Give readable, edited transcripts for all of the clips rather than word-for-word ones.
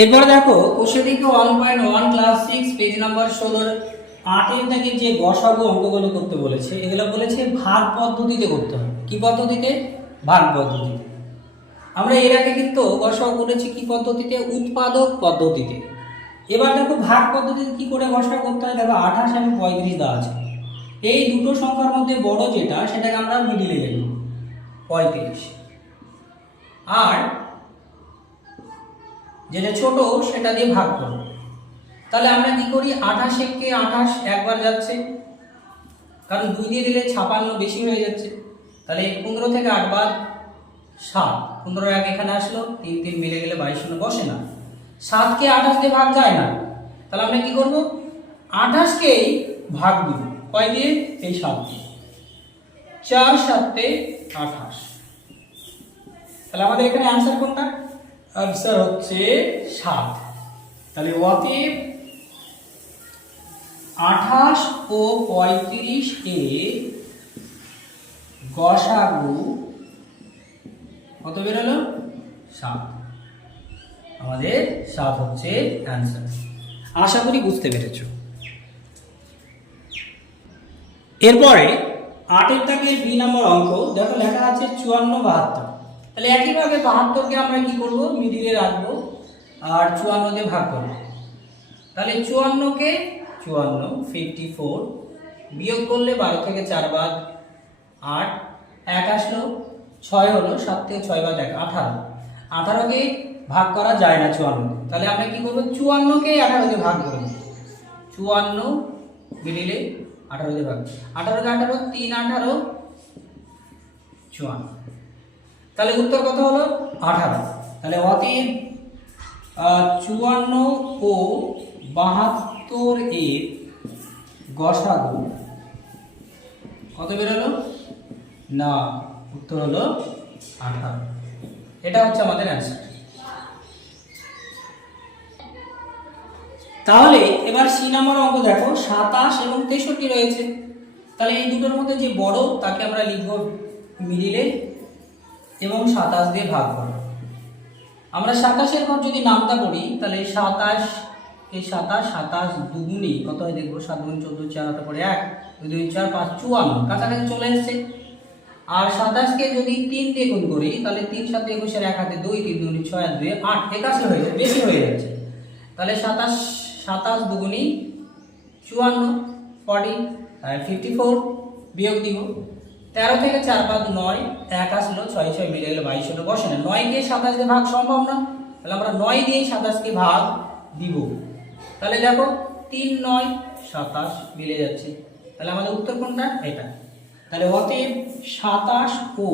এরপরে দেখো কোষেদিকে 1.1 class 6 page number 16 8 থেকে যে গসাগু অঙ্কগুলো করতে বলেছে, এগুলো বলেছে ভাগ পদ্ধতিতে করতে হবে। কি পদ্ধতিতে? ভাগ পদ্ধতিতে। আমরা এর আগে কিন্তু গসাগু করেছি কি পদ্ধতিতে? উৎপাদক পদ্ধতিতে। এবার দেখো ভাগ পদ্ধতিতে কি করে গসাগু করতে হয়। দেখো 28 এবং 35 দেওয়া আছে। এই দুটো সংখ্যার মধ্যে বড় যেটা সেটাকে আমরা মিডিলে লিখব 35, আর যেটা ছোট সেটা দিয়ে ভাগ করব। তাহলে আমরা কি করি? 28 কে 28 একবার যাচ্ছে, কারণ 2 দিয়ে দিলে 56 বেশি হয়ে যাচ্ছে। তাহলে 15 থেকে 8 বাদ 7, 15 এক এখানে আসলো, 3 3 মিলে গেলে 22 বসে না। 7 কে 28 দিয়ে ভাগ যায় না, তাহলে আমরা কি করব? 28 কেই ভাগ দিব। কয় দিয়ে? এই 7 দিয়ে। 4 7 28। তাহলে আমাদের এখানে आंसर কোনটা? आंसर হচ্ছে 7। তাহলে অতএব 28 ও 35 এর গসাগু কত বের হলো? 7। আমাদের 7 হচ্ছে आंसर। আশা করি বুঝতে পেরেছো। এরপরে 8 এর দাগের বি নম্বর অঙ্ক দেখো লেখা আছে 54 72। তাহলে একইভাবে 72 কে আমরা কি করব? মিডিলে রাখবো আর 54 দিয়ে ভাগ করব। তাহলে 54 কে 54 54 বিয়োগ করলে 12 থেকে 4 বাদ 8, 1 আসলো, 6 হলো, 7 থেকে 6 বাদ 1 18। 18 কে ভাগ করা যায় না 54। তাহলে আমরা কি করব? 54 কে 18 দিয়ে ভাগ করব। 54 মিডিলে 18 দিয়ে ভাগ, 18 কে 18 3 18 54। তাহলে উত্তর কত হলো? 18। তাহলে অতএব 54 ও 72 এর গসাগু কত বের হলো? না, উত্তর হলো 18। এটা হচ্ছে আমাদের অ্যান্সার। তাহলে এবার সি নাম্বার অঙ্ক দেখো 27 এবং 63 রয়েছে। তাহলে এই দুটোর মধ্যে যে বড় তাকে আমরা লিখব মিডিলে এবং 27 দিয়ে ভাগ করব। আমরা 27 এর পর যদি নামটা করি তাহলে 27 এই 27 27 দুগুণী কত হয় দেখবো? 7 গুণ 14 4 হাতে পড়ে 1 2 2 4 5 54 কাছাকাছি চলে এসেছে। আর 27 কে যদি 3 দিয়ে গুণ করি তাহলে 3 7 21 এর 1 হাতে 2 3 2 6 আর 2 8 81 হয়ে যাবে, বেশি হয়ে যাচ্ছে। তাহলে 27 27 দুগুণী 54 40 54 বিয়োগ দিব। 13 থেকে 4 বাদ 9, 1 আসলো, 6 6 মিলে গেলে 22 হলো, বসে না। 9 দিয়ে 27 দিয়ে ভাগ সম্ভব না, তাহলে আমরা 9 দিয়ে 27 কে ভাগ দিব। তাহলে দেখো 3 9 27 মিলে যাচ্ছে। তাহলে আমাদের উত্তর কোনটা? এটা। তাহলে অতএব 27 ও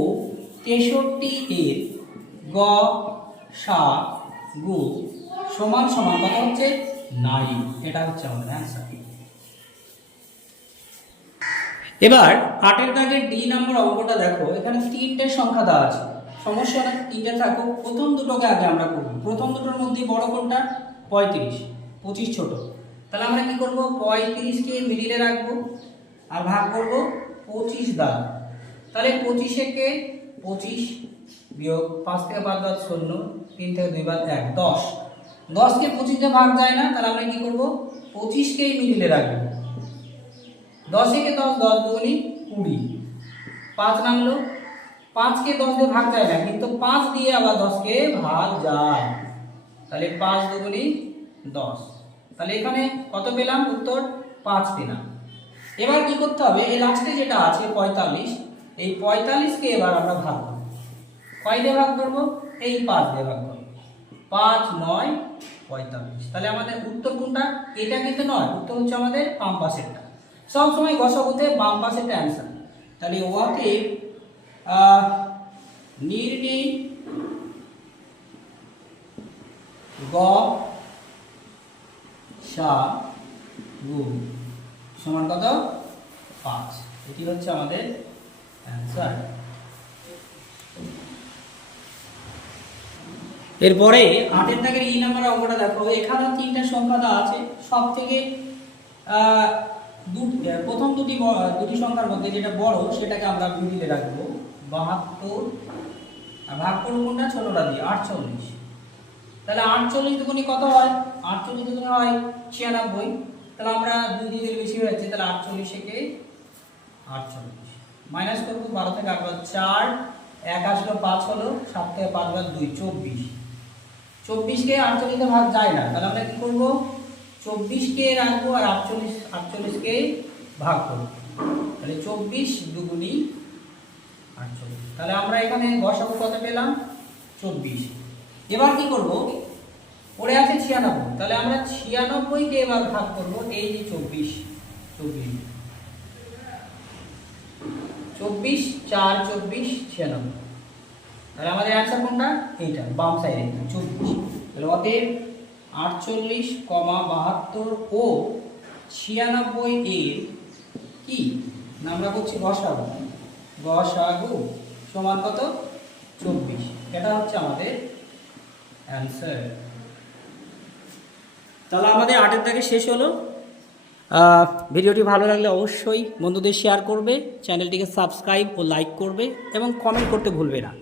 63 এর গসাগু সমান সমান কত হচ্ছে? 9। এটা হচ্ছে আমাদের অ্যান্সার। এবার 8 এর দাগের ডি নাম্বার অঙ্কটা দেখো, এখানে 3টে সংখ্যা দেওয়া আছে। সমস্যা না, 3টে থাকো। প্রথম দুটোকে আগে আমরা করব। প্রথম দুটোর মধ্যে বড় কোনটা? 35, 25 ছোট। তাহলে আমরা কি করব? 35 কে মিডিলে রাখবো আর ভাগ করব 25 দ্বারা। তাহলে 25 কে 25 বিয়োগ 5 থেকে 5 বাদ 16, 3 থেকে 2 বাদ 1 10। 10 কে 25 দিয়ে ভাগ যায় না, তাহলে আমরা কি করব? 25 কে মিডিলে রাখবো। 10 কে 10 10 দুগুণী 20, 5 নামলো। 5 কে 10 দিয়ে ভাগ যায় না, কিন্তু 5 দিয়ে আবার 10 কে ভাগ যায়। তাহলে 5 দুগুণী 10। তাহলে এখানে কত পেলাম? উত্তর 5 পেলাম। এবার কি করতে হবে? এই লাস্টে যেটা আছে 45, এই 45 কে এবার আমরা ভাগ করব। কয় দিয়ে ভাগ করব? এই 5 দিয়ে ভাগ করব। 5 9 45। তাহলে আমাদের উত্তর কোনটা? এটা কিন্তু নয়, উত্তর হচ্ছে আমাদের বাম পাশেরটা। সব সময় গসাগুতে বাম পাশেরটা অ্যান্সার। তাহলে অতএব নির্ণয় গসাগু সমান কত? 5। এটি হচ্ছে আমাদের অ্যান্সার। এরপরে 8 এর দাগের ই নাম্বার অঙ্কটা দেখো, এখানে 3টা সংখ্যা দেওয়া আছে। সব থেকে প্রথম দুটি সংখ্যার মধ্যে যেটা বড় সেটাকে আমরা মিডিলে রাখবো 72 আর ভাগ করব কোনটা? ছোটটা দিয়ে 48। তাহলে 48 দুগুণী কত হয়? 48 দুগুণী হয় 96। তাহলে আমরা 2 দিয়ে দিলে বেশি হয়ে যাচ্ছে, তাহলে 48 থেকে 48 মাইনাস করব 12 থেকে 8 বাদ 4, 1 আসলো 5 হলো, 7 থেকে 5 বাদ 2 24। 24 কে 48 তে ভাগ যায় না, তাহলে আমরা কি করব? 24 কে রাখবো আর 48 কে ভাগ করব। তাহলে 24 দুগুণী 48। তাহলে আমরা এখানে বসাবো কত পেলাম? 24। এবার কি করব? পড়ে আছে 96, তাহলে আমরা 96 কে এবার ভাগ করব এই যে 24 24 24 4 24 96। তাহলে আমাদের অ্যান্সার কোনটা? এইটা বাম সাইডে 24। তাহলে অতএব 48, 72 ও 96 এর কি না আমরা করছি গসাগু। গসাগু সমান কত? 24। এটা হচ্ছে আমাদের অ্যান্সার। তাহলে আমাদের 8 দাগে শেষ হলো। ভিডিওটি ভালো লাগলে অবশ্যই বন্ধুদের শেয়ার করবে, চ্যানেলটিকে সাবস্ক্রাইব ও লাইক করবে এবং কমেন্ট করতে ভুলবে না।